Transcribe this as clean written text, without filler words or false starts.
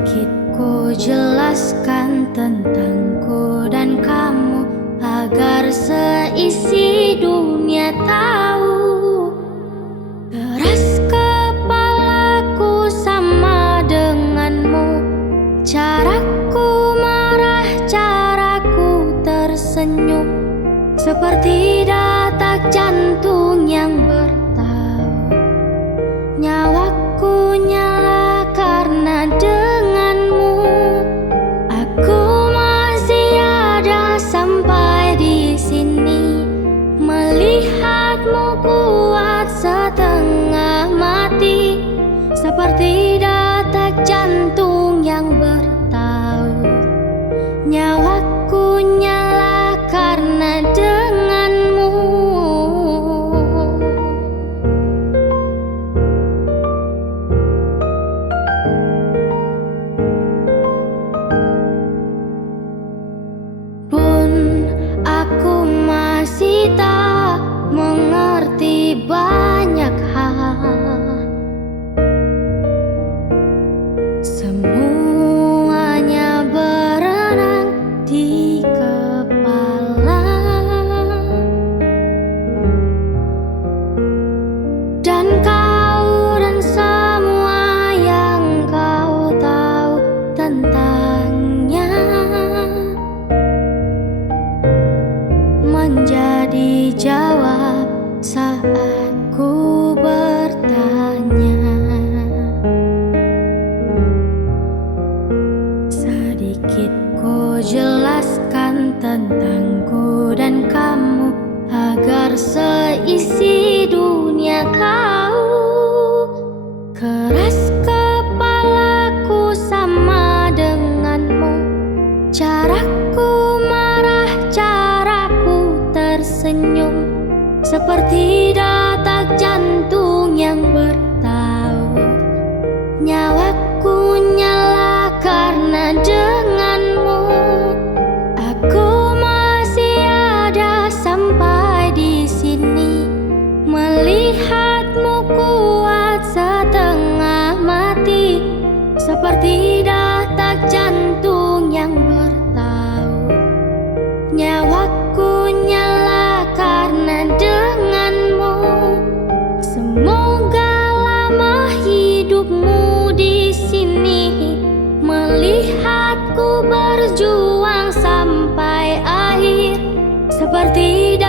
Sedikit ku jelaskan tentangku dan kamu, agar seisi dunia tahu. Keras kepalaku sama denganmu, caraku marah, caraku tersenyum, seperti detak jantung yang bertaut. Nyawaku nyala karena denganmu, aku masih ada sampai di sini. Melihatmu kuat setengah mati, seperti detak jantung yang bertaut. Nyawaku nyala karena denganmu. Pun aku masih tak mengerti banyak hal, semuanya berenang di kepala. Dan kau dan semua yang kau tahu tentangnya menjadi jawab saat ku bertanya. Sedikit ku jelaskan tentangku dan kamu, agar seisi dunia tahu. Keras kepalaku sama denganmu, caraku marah, caraku tersenyum, seperti detak jantung yang bertaut. Nyawaku nyala karena denganmu, aku masih ada sampai di sini. Melihatmu kuat setengah mati, seperti detak jantung yang bertaut. Nyawaku nyala karena denganmu. Semoga lama hidupmu di sini, melihatku berjuang sampai akhir, seperti